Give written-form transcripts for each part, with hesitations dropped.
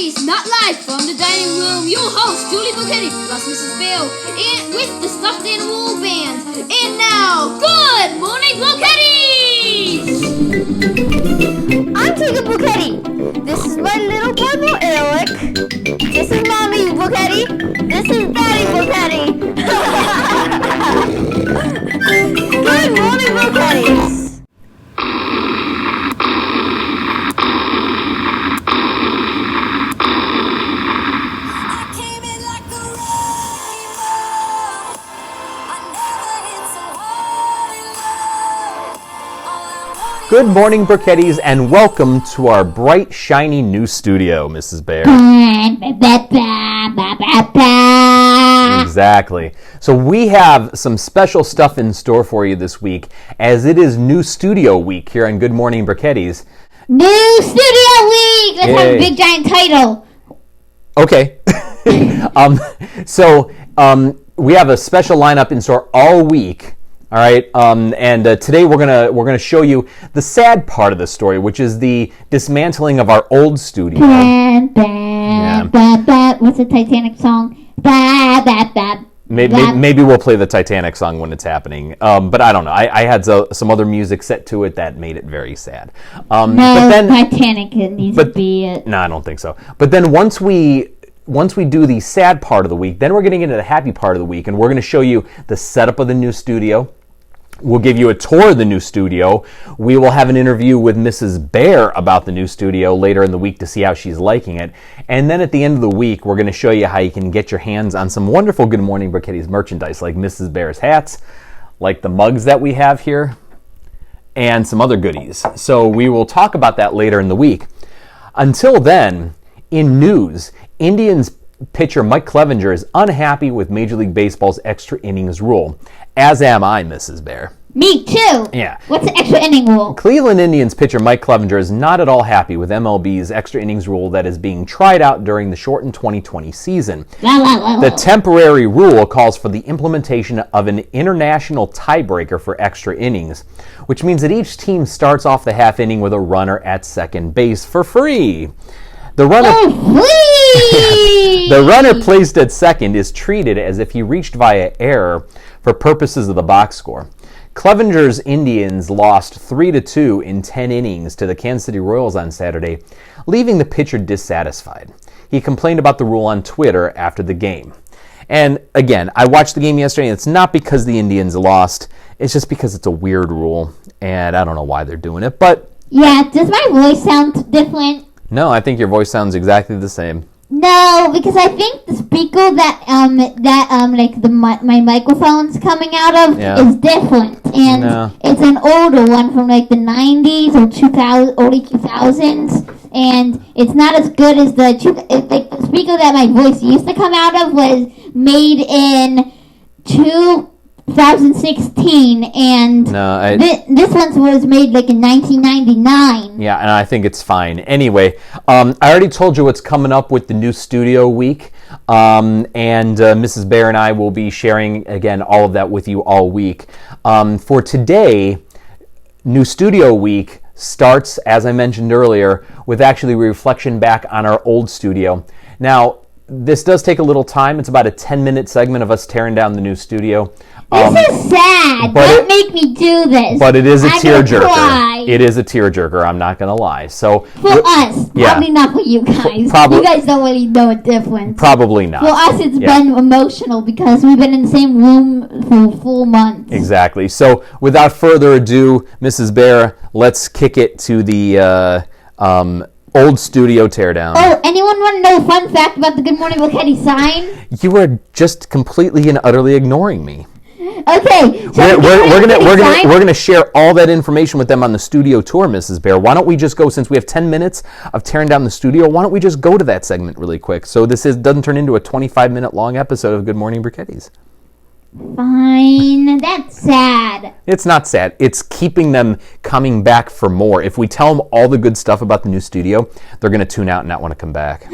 Brichetti's Not Live from the dining room. Your host, Julie Bocchetti, plus Mrs. Bell, and with the Stuffed Animal Band. And now, Good Morning Bocchetti! I'm Jacob Bocchetti. This is my little brother, Eric. This is Mommy Bocchetti. This is Daddy Bocchetti. Good Morning Bocchetti. Good morning, Burkettis, and welcome to our bright, shiny new studio, Mrs. Bear. Exactly. So we have some special stuff in store for you this week, as it is New Studio Week here on Good Morning, Burkettis. New Studio Week! Let's have a big, giant title. Okay. We have a special lineup in store all week. All right, and today we're gonna show you the sad part of the story, which is the dismantling of our old studio. What's the Titanic song? Maybe we'll play the Titanic song when it's happening, but I don't know. I had some other music set to it that made it very sad. Titanic needs to be it. No, I don't think so. But then once we do the sad part of the week, then we're getting into the happy part of the week, and we're going to show you the setup of the new studio. We'll give you a tour of the new studio. We will have an interview with Mrs. Bear about the new studio later in the week to see how she's liking it. And then at the end of the week, we're going to show you how you can get your hands on some wonderful Good Morning Burkettis merchandise, like Mrs. Bear's hats, like the mugs that we have here, and some other goodies. So we will talk about that later in the week. Until then, in news, Indians pitcher Mike Clevenger is unhappy with Major League Baseball's extra innings rule. As am I, Mrs. Bear. Me too. Yeah. What's the extra inning rule? Cleveland Indians pitcher Mike Clevenger is not at all happy with MLB's extra innings rule that is being tried out during the shortened 2020 season. The temporary rule calls for the implementation of an international tiebreaker for extra innings, which means that each team starts off the half inning with a runner at second base for free. The runner placed at second is treated as if he reached via error for purposes of the box score. Clevenger's Indians lost 3-2 in 10 innings to the Kansas City Royals on Saturday, leaving the pitcher dissatisfied. He complained about the rule on Twitter after the game. And again, I watched the game yesterday, and it's not because the Indians lost. It's just because it's a weird rule, and I don't know why they're doing it. But yeah, does my voice sound different? No, I think your voice sounds exactly the same. No, because I think the speaker my microphone's coming out of is different, and it's an older one from like the 90s or early 2000s, and it's not as good as the speaker that my voice used to come out of was made in 2016, and this one was made like in 1999. Yeah, and I think it's fine. Anyway, I already told you what's coming up with the new studio week, and Mrs. Bear and I will be sharing, again, all of that with you all week. For today, new studio week starts, as I mentioned earlier, with actually a reflection back on our old studio. Now, this does take a little time. It's about a 10-minute segment of us tearing down the new studio. This is sad. Don't make me do this. But it is a tearjerker. It is a tearjerker. I'm not going to lie. So for us, probably not for you guys. You guys don't really know a difference. Probably not. For us, it's been emotional because we've been in the same room for 4 months. Exactly. So without further ado, Mrs. Bear, let's kick it to the old studio teardown. Oh, anyone want to know a fun fact about the Good Morning Bocchetti sign? You are just completely and utterly ignoring me. Okay, so we're gonna share all that information with them on the studio tour, Mrs. Bear. Why don't we just go, since we have 10 minutes of tearing down the studio, why don't we just go to that segment really quick so doesn't turn into a 25-minute long episode of Good Morning Burkettis. Fine, that's sad. It's not sad. It's keeping them coming back for more. If we tell them all the good stuff about the new studio, they're gonna tune out and not want to come back.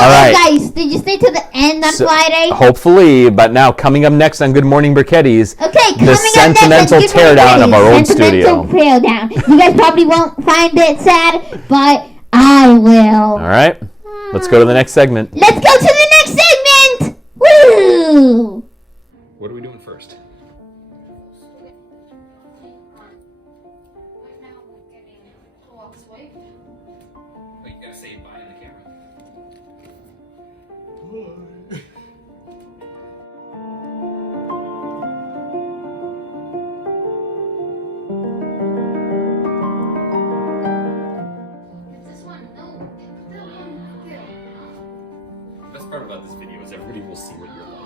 All right. Guys, did you stay to the end on Friday? Hopefully, but now coming up next on Good Morning Burkettis, the sentimental teardown of our old studio. Teardown. You guys probably won't find it sad, but I will. All right. Let's go to the next segment. Let's go to the next segment. Woo! What are we doing first? Oh, you gotta say bye in the camera. The best part about this video is everybody will see what you're like.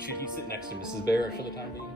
Should he sit next to Mrs. Bear for the time being?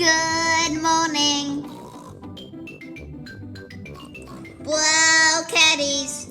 Good morning. Whoa, caddies.